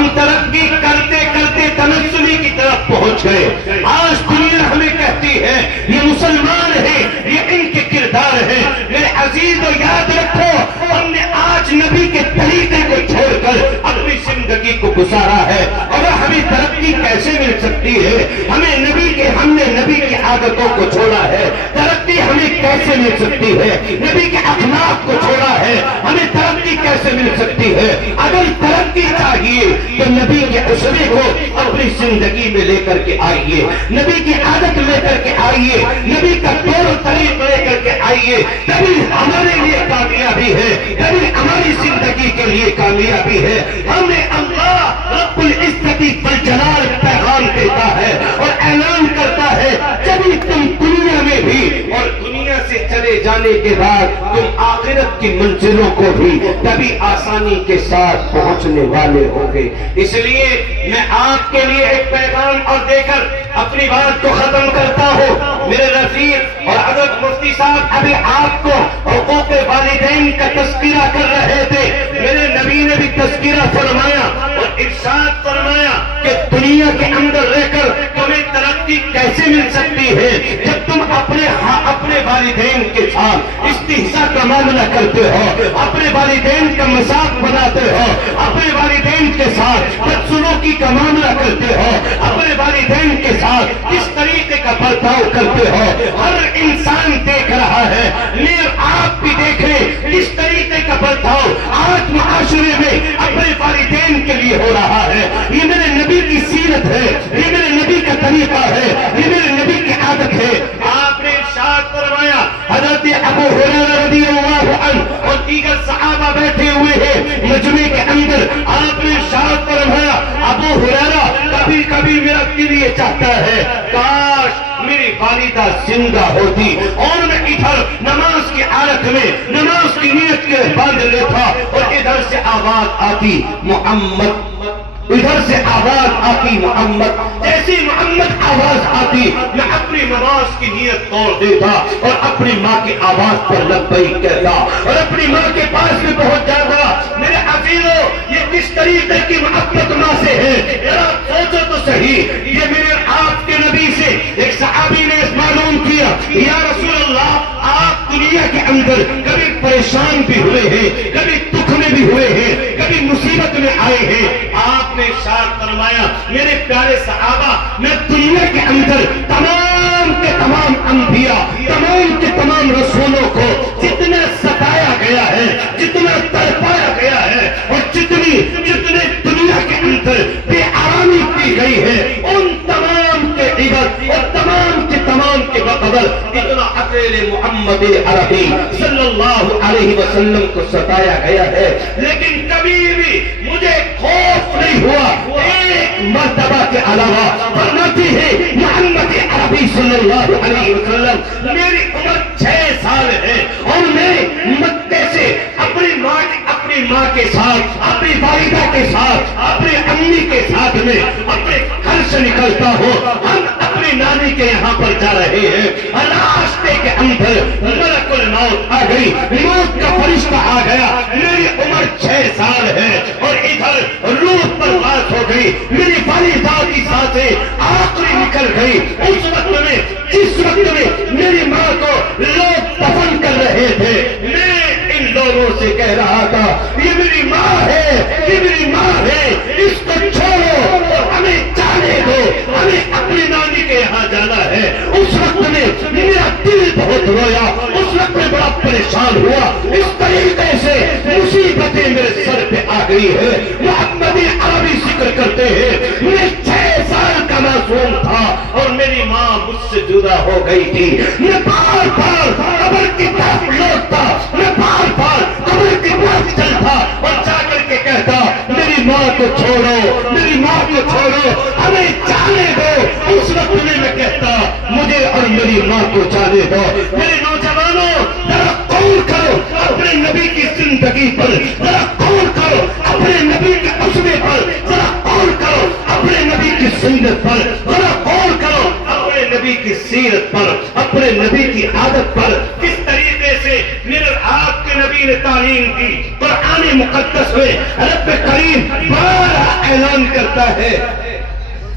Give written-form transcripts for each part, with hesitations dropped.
ہم ترقی کرتے کرتے تنزلی کی طرف پہنچ گئے. آج دنیا ہمیں کہتی ہے یہ مسلمان ہیں، یہ ان کے کردار ہیں. میرے عزیزو یاد رکھو، ہم نے آج نبی کے طریقے کو چھوڑ کر اپنی زندگی کو گزارا ہے. اور ہمیں ترقی کیسے مل سکتی ہے؟ ہم نے نبی کی عادتوں کو چھوڑا ہے. ترقی ہمیں کیسے مل سکتی ہے؟ نبی کے اخلاق کو چھوڑا ہے. ہمیں ترقی کیسے مل سکتی ہے؟ اگر ترقی چاہیے تو نبی کے اسوے کو اپنی زندگی میں لے کر کے آئیے، نبی کی عادت لے کر کے آئیے، نبی کا طور و طریق لے کر کے آئیے. تبھی ہمارے لیے کامیابی ہے، تبھی ہماری زندگی کے لیے کامیابی ہے. ہمیں اللہ رب العزت والجلال پیغام دیتا ہے اور اعلان کرتا ہے جبھی تم دنیا میں بھی اور دنیا سے چلے جانے کے بعد تم آخرت کی منزلوں کو بھی کبھی آسانی کے ساتھ پہنچنے والے ہوگے. اس لیے میں آپ کے لیے ایک پیغام اور دے کر اپنی بات کو ختم کرتا ہوں. میرے رفیق اور حضرت مفتی صاحب ابھی آپ کو حقوق والدین کا تذکرہ کر رہے تھے. میرے نبی نے بھی تذکرہ فرمایا اور ارشاد فرمایا کہ دنیا کے اندر رہ کر تمہیں ترقی کیسے مل سکتی ہے جب تم اپنے والدین کے ساتھ استہزاء کا معاملہ کرتے ہو، اپنے والدین کا مذاق بناتے ہو، اپنے والدین کے ساتھ بدسلوکی کا معاملہ کرتے ہو، اپنے والدین کے ساتھ کس طریقے کا برتاؤ کرتے ہو. ہر انسان دیکھ رہا ہے، آپ بھی دیکھیں کس طریقے کا برتاؤ آج معاشرے میں اپنے والدین کے لیے ہو رہا ہے. یہ میرے نبی کی سیرت ہے، یہ میرے نبی کا طریقہ ہے، یہ میرے نبی کی عادت ہے. آپ نے ارشاد فرمایا، حضرت ابو ہریرہ رضی اللہ عنہ اور دیگر صحابہ بیٹھے ہوئے ہیں مجمع کے اندر. آپ نے ارشاد فرمایا، ابو ہریرہ کبھی کبھی میرا دل یہ چاہتا ہے کاش میری والدہ زندہ ہوتی اور میں ادھر نماز کی حالت میں نماز کی نیت کے باندھ لیتا اور ادھر سے آواز آتی محمد، ادھر سے آواز آتی محمد. جیسی محمد آواز آتی میں اپنی نماز کی نیت توڑ دیتا اور اپنی ماں کی آواز پر لبیک کہتا اور اپنی ماں کے پاس میں پہنچ جاتا. میرے عزیزو یہ کس طریقے کی محبت ماں سے ہے؟ ذرا سوچو تو صحیح. یہ میرے آپ کے نبی سے ایک صحابی نے معلوم کیا، یا رسول اللہ آپ دنیا کے اندر کبھی پریشان بھی ہوئے ہیں، کبھی دکھ میں بھی ہوئے ہیں، کبھی مصیبت میں آئے ہیں. آپ نے ارشاد فرمایا، میرے پیارے صحابہ میں دنیا کے اندر تمام کے تمام انبیاء، تمام کے تمام رسولوں کو جتنا ستایا گیا ہے، جتنا تڑپایا گیا ہے اور جتنے دنیا کے اندر بے آرامی کی گئی ہے ان تمام کے عبادت اور تمام کے بقدر اتنا اکیلے محمد عربی صلی اللہ علیہ وسلم کو ستایا گیا ہے. لیکن کبھی بھی مجھے خوف نہیں ہوا ایک مرتبہ کے علاوہ. فرماتے ہیں محمد عربی صلی اللہ علیہ وسلم میری عمر 6 سال ہے اور میں مکے سے اپنی ماں کے ساتھ، اپنی والدہ کے ساتھ، اپنی امی کے ساتھ میں اپنے گھر سے نکلتا ہوں. ہم اپنی نانی کے یہاں پر جا رہے ہیں، راستے کے اندر ملک الموت آ گئی، موت کا فرشتہ آ گیا. میری عمر 6 سال ہے اور ادھر روح پر بات ہو گئی، میری والدہ کی سانسیں آخری نکل گئی. اس وقت میں جس وقت میں میری ماں کو لوگ دفن کر رہے تھے میں ان لوگوں سے کہہ رہا تھا یہ میری ماں ہے، یہ میری ماں ہے، اس کو چھوڑو اور ہمیں جانے دو، ہمیں اپنی نانی کے یہاں جانا ہے. اس وقت میں میرا دل بہت رویا، اس وقت میں بڑا پریشان ہوا. اس طریقے سے مصیبتیں میرے سر پہ آ گئی ہے. محمد عربی ذکر کرتے ہیں میں 6 سال کا معصوم تھا اور میری ماں مجھ سے جدا ہو گئی تھی. میں بار بار قبر کی طرف لوٹتا، میں بار بار قبر کی طرف چلتا اور جا کر کے کہتا میری ماں کو چھوڑو، میری ماں کو چھوڑو، ہمیں جانے دو. اس وقت میں کہتا مجھے اور میری ماں کو جانے دو. میرے نوجوانوں ذرا غور کرو اپنے نبی کی زندگی پر، ذرا غور کرو اپنے نبی کے اسوے پر، ذرا غور کرو اپنے نبی کی سنت پر، ذرا غور کرو اپنے نبی کی سیرت پر، اپنے نبی کی عادت پر. کس طریقے سے میرے آپ کے نبی نے تعلیم دی. قرآن مقدس میں رب کریم بڑا اعلان کرتا ہے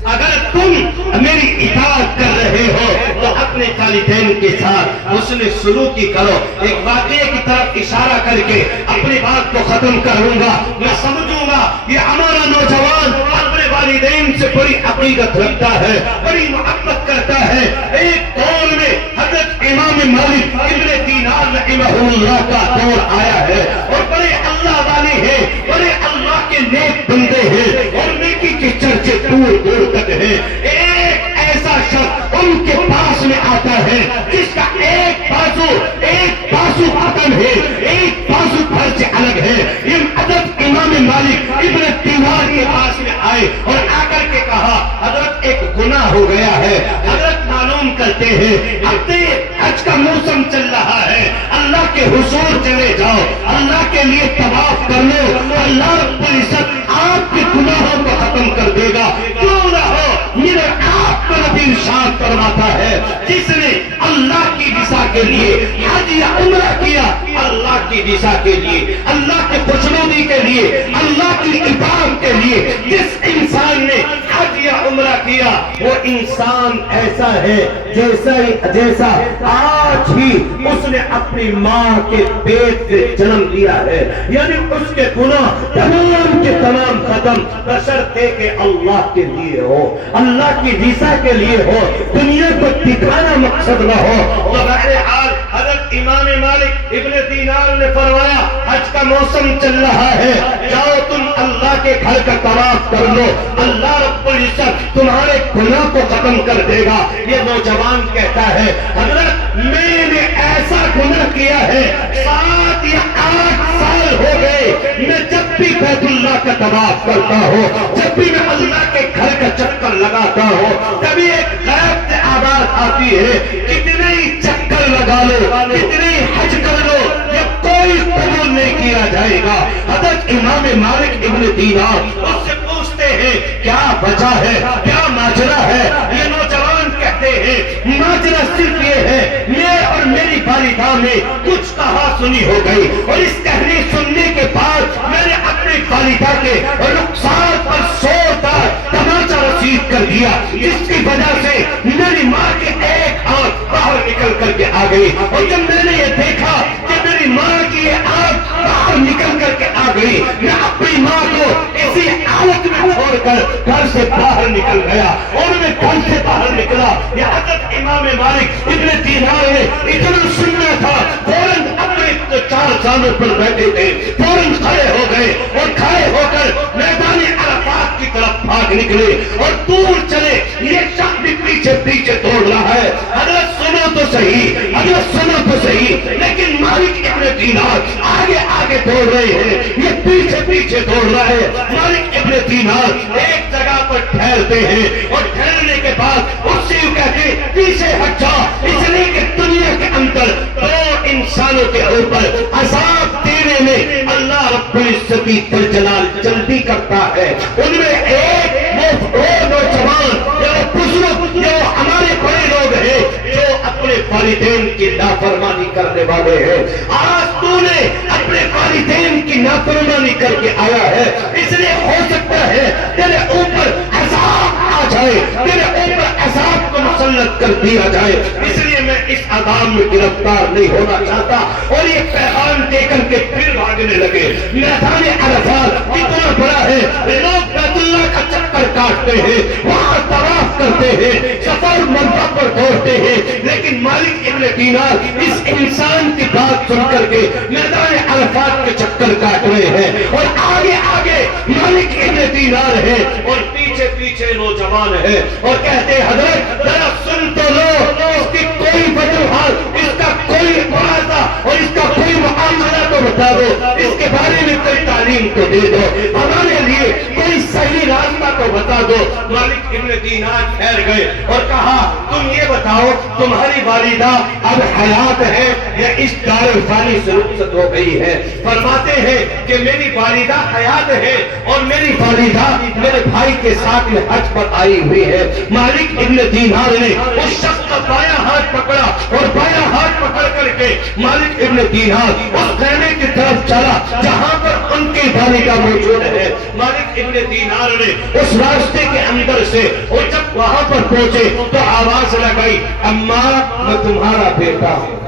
اگر تم میری اطاعت کر رہے ہو تو اپنے والدین کے ساتھ حسن سلوکی کرو. ایک واقعے کی طرف اشارہ کر کے اپنی بات کو ختم کروں گا. میں سمجھوں گا یہ ہمارا نوجوان اپنے والدین سے بڑی عقیدت رکھتا ہے, بڑی محبت کرتا ہے. ایک دور میں حضرت امام مالک ابن دینار رحمہ اللہ کا دور آیا ہے اور بڑے اللہ والے ہیں, بڑے اللہ کے نیک بندے ہیں اور نیکی کے چرچے دور دور تک ہیں. ایک ایسا شخص ان کے پاس میں آتا ہے جس کا ایک بازو ختم ہے, ایک بازو پھر سے الگ ہے. یہ حضرت امام مالک ابن دینار کے پاس میں آئے اور آ کر کے کہا حضرت ایک گناہ ہو گیا ہے, حضرت معلوم کرتے ہیں اب حج کا موسم چل رہا ہے, اللہ کے حضور چلے جاؤ, اللہ کے لیے طواف کر لو, اللہ رب العزت آپ کے گناہوں کو ختم کر دے گا. کیوں نہ ہو, میرے آپ پر نبی ارشاد فرماتا ہے جس نے اللہ کی رضا کے لیے حج یا عمرہ کیا, اللہ کی رضا کے لیے, اللہ کے خوشنودی کے لیے, اللہ کی عبادت کے لیے جس انسان نے حج یا عمرہ کیا وہ انسان ایسا ہے جیسا آج ہی اس نے اپنی ماں کے پیٹ سے جنم لیا ہے. یعنی اس کے گناہ تمام کے تمام ختم, بشرطے کہ اللہ کے لیے ہو, اللہ کی رضا کے لیے ہو, دنیا کو دکھانا مقصد نہ ہو. تو بہرحال حضرت امام مالک ابن دینار نے فرمایا حج کا موسم چل رہا ہے, جاؤ تم اللہ کے گھر کا طواف کر لو, اللہ رب العزت تمہارے گناہ کو ختم کر دے گا. یہ نوجوان کہتا ہے حضرت میں نے ایسا گناہ کیا ہے 7 یا 8 سال ہو گئے, میں جب بھی بیت اللہ کا طواف کرتا ہوں, جب بھی میں اللہ کے گھر کا چکر لگاتا ہوں, تبھی ایک غیب سے آواز آتی ہے کتنے ہی چکر لگا لو, کتنے ہی حج کر لو, یہ کوئی قبول نہیں کیا جائے گا. حضرت امام مالک ابن دینار اس سے پوچھتے ہیں کیا وجہ ہے, کیا ماجرا ہے. یہ نوجوان کہتے ہیں ماجرا صرف یہ ہے میں اور میری والدہ میں کچھ کہا سنی ہو گئی اور اس کہانی سننے کے بعد میں نے اپنی والدہ کے رخسار پر زوردار تماچا رسید کر دیا, جس کی وجہ سے میری ماں کی ایک آنکھ باہر نکل کر کے آ گئی. اور جب میں نے یہ دیکھا کہ میری ماں کی یہ آنکھ باہر نکل کر کے آ گئی, میں اپنی ماں کو اسی حالت میں چھوڑ کر گھر سے باہر نکل گیا. اور میں گھر سے باہر نکلا, یہ حضرت امام مالک ابن دینار نے اتنا سننا تھا, فوراً اپنے 4 سالوں پر بیٹھے تھے, فوراً کھڑے ہو گئے اور کھڑے ہو کر میدان عرفات کی طرف بھاگ نکلے اور دور چلے. یہ شخص بھی پیچھے پیچھے دوڑ رہا ہے. حضرت سنو تو صحیح, حضرت سنو تو صحیح, لیکن مالک ابن دینار آگے آگے دوڑ رہے ہیں, یہ پیچھے پیچھے دوڑ رہا ہے. مالک ابن دینار ایک جگہ پر ٹھہرتے ہیں اور ٹھہرنے کے بعد اس سے یوں کہتے ہیں پیچھے ہٹ جا, اس لیے کہ دنیا کے اندر 2 انسانوں کے اوپر عذاب دینے میں اللہ رب العزت جلال جلدی کرتا ہے. ان میں ایک وہ نوجوان یا بزرگ یا ہمارے بڑے لوگ ہیں جو اپنے والدین کی نافرمانی کرنے والے ہیں. آج تو نے اپنے والدین کی نافرمانی کر کے آیا ہے, اس لیے ہو سکتا ہے تیرے اوپر عذاب آ جائے, تیرے اوپر عذاب کو مسلط کر دیا جائے. اس لیے میں اس عذاب میں گرفتار نہیں ہونا چاہتا. اور یہ پیغام دے کر کے پھر بھاگنے لگے. میدان عرفات کتنا بڑا ہے, لوگ بیت اللہ کا چکر کاٹتے ہیں, وہاں طواف کرتے ہیں, صفا مروا پر دوڑتے ہیں, لیکن مالک ابن دینار اس انسان کی بات سن کر کے میدان عرفات کے چکر کاٹ رہے ہیں. اور آگے آگے مالک ابن دینار ہے اور پیچھے پیچھے نوجوان ہے اور کہتے ہیں حضرت ذرا سن تو لو, اس کی کوئی وجوہات, اس کا کوئی مرادہ اور اس کا کوئی معاملہ تو بتا دو, اس کے بارے میں کوئی تعلیم تو دے دو, ہمارے لیے کوئی صحیح راستہ تو بتا دو. مالک ابن دینار ٹھہر گئے اور کہا تم یہ بتاؤ تمہاری والدہ اب حیات ہے یا اس دار فانی سے رخصت ہو گئی ہے. فرماتے ہیں کہ میری والدہ حیات ہے اور میری والدہ میرے بھائی کے ساتھ میں حج پر آئی ہوئی ہے. مالک ابن دینار نے اس شخص کا بایاں ہاتھ پکڑا اور بایاں ہاتھ پکڑ کر کے مالک ابن دینار اس خیمے کی طرف چلا جہاں پر ان کی بالیگاہ موجود ہے. مالک ابن دینار نے اس راستے کے اندر سے اور جب وہاں پر پہنچے تو آواز لگائی اماں میں تمہارا بیٹا ہوں.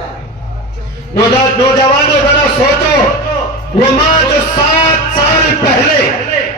نوجوانوں ذرا سوچو وہ ماں جو 7 سال پہلے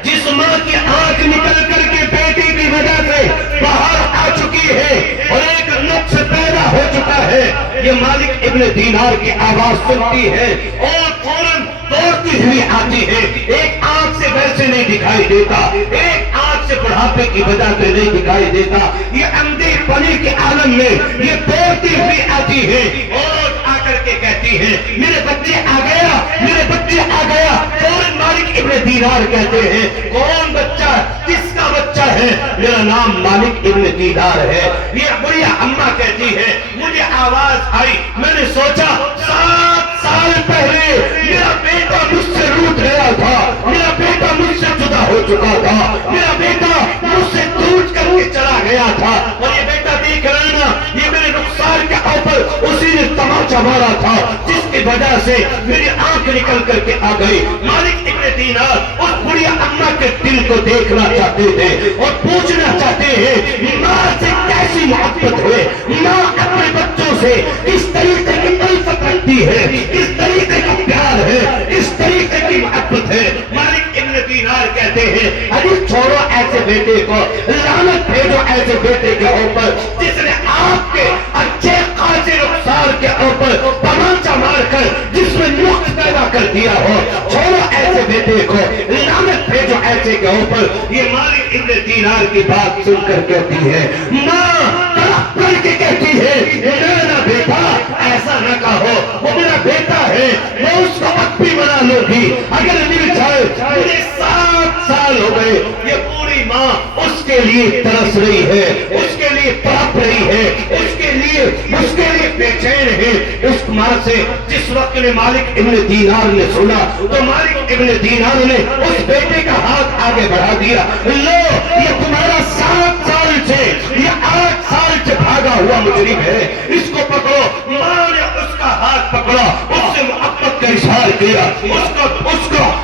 جس ماں کی آنکھ نکل کر کے بیٹی کی وجہ سے باہر آ چکی ہے اور ایک نقص پیدا ہو چکا ہے, یہ مالک ابن دینار کی آواز سنتی ہے اور فوراً دوڑتی ہوئی آتی ہے. ایک آنکھ سے ویسے نہیں دکھائی دیتا, ایک آنکھ سے بڑھاپے کی وجہ سے نہیں دکھائی دیتا, یہ اندھی پنی کے عالم میں یہ دوڑتی ہوئی آتی ہے اور آ کر کے کہتی ہے میرے بچے آ گیا, میرے بچے آ گیا. فوراً مالک ابن دینار کہتے ہیں کون بچہ, کس کا بچہ ہے؟ میرا نام مالک ابن دینار ہے. یہ بڑھیا اماں کہتی ہے مجھے آواز آئی, میں نے سوچا 7 سال پہلے میرا بیٹا مجھ سے روٹھ گیا تھا, میرا بیٹا مجھ سے جدا ہو چکا تھا, میرا بیٹا مجھ سے ٹوٹ کر کے چلا گیا تھا اور یہ بیٹا دیکھ رہے نا یہ میرے رخسار کے اوپر اسی نے تماچا مارا تھا جس کی وجہ سے میری آنکھ نکل کر کے آ گئی. مالک ابن دینار اس بڑھیا اماں کے دل کو دیکھنا چاہتے تھے اور پوچھنا چاہتے ہیں ماں سے کیسی محبت ہے, ماں اپنے بچوں سے کس طریقے کی الفت رکھتی ہے, کس طریقے کا پیار ہے, کس طریقے کی محبت ہے. مالک ابن دینار کہتے ہیں ابھی چھوڑو ایسے بیٹے کو, لعنت بھیجو ایسے بیٹے کے اوپر جس نے آپ کے اچھے خاصے رخسار کے اوپر تماچا مار کر جس میں نقص پیدا کر دیا ہو. چھوڑو ایسے بیٹے کو, لعنت بھیجو ایسے کے اوپر. یہ مالک ابن دینار کی بات سن کر کہتی ہے ماں تڑپ کر کے کہتی ہے میرا بیٹا ایسا نہ کہو, وہ میرا بیٹا ہے, میں اس کو اب بھی منا لوں گی اگر مل جائے. مجھے 7 سال ہو گئے. یہ پوری ماں اس کے لیے ترس رہی ہے, اس کے لیے تڑپ رہی ہے, اس کے لیے بے چین ہے. اس ماں سے جس وقت نے مالک ابن دینار نے سنا تو مالک ابن دینار نے اس بیٹے کا ہاتھ آگے بڑھا دیا, لو یہ تمہارا 7 سال سے یہ 8 سال سے بھاگا ہوا مجرم ہے, اس کو پکڑو. ماں نے اس کا ہاتھ پکڑا, اس سے محبت کا اظہار کیا, اس